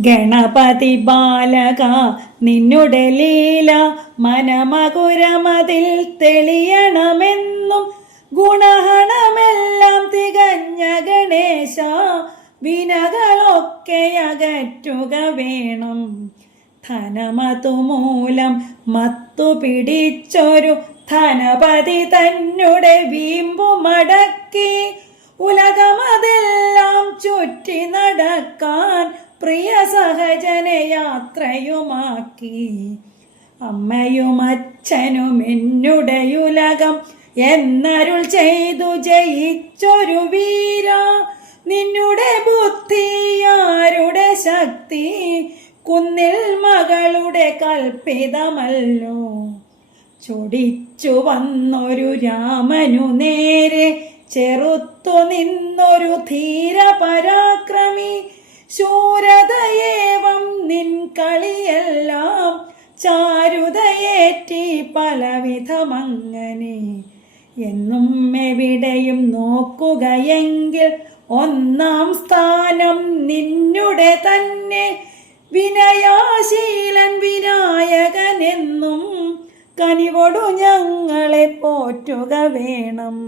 ഗണപതി ബാലക നിന്നുടെ ലീല മനമകുരമതിൽ തെളിയണമെന്നും ഗുണഹണമെല്ലാം തികഞ്ഞ ഗണേശ വിനകളൊക്കെ അകറ്റുക വേണം. ധനമതുമൂലം മത്തു പിടിച്ചൊരു ധനപതി തന്നെ വീമ്പു മടക്കി ഉലകമതെല്ലാം ചുറ്റി നടക്കാൻ പ്രിയ സഹജനെ യാത്രയുമാക്കി അമ്മയും അച്ഛനും എന്നുടയുലകം എന്നരുൾ ചെയ്തു ജയിച്ചൊരു വീര. നിന്നുടെ ബുദ്ധി ആരുടെ ശക്തി? കുന്നിൽ മകളുടെ കൽപ്പിതമല്ലോ. ചൊടിച്ചു വന്നൊരു രാമനു നേരെ ചെറുത്തു നിന്നൊരു ധീര പരാക്രമി ശൂരതയേവം ചാരുതയേറ്റി പലവിധമങ്ങനെ. എന്നും എവിടെയും നോക്കുകയെങ്കിൽ ഒന്നാം സ്ഥാനം നിന്നുടെ തന്നെ വിനയാശീലൻ വിനായകനെന്നും കനിവോടു ഞങ്ങളെ പോറ്റുക വേണം.